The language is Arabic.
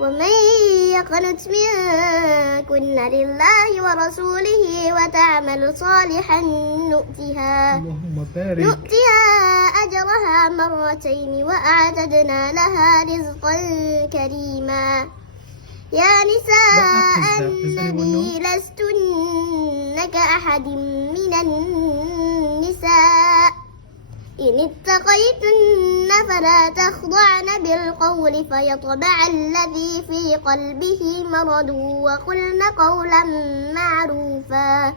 ومن يقنت منكن لله ورسوله وتعمل صالحا نؤتها أجرها مرتين وأعتدنا لها رزقا كريما. يا نساء النبي لستن كأحد من النساء إن اتقيتن فلا تخضعن بالقول فيطبع الذي في قلبه مرض وقلن قولا معروفا.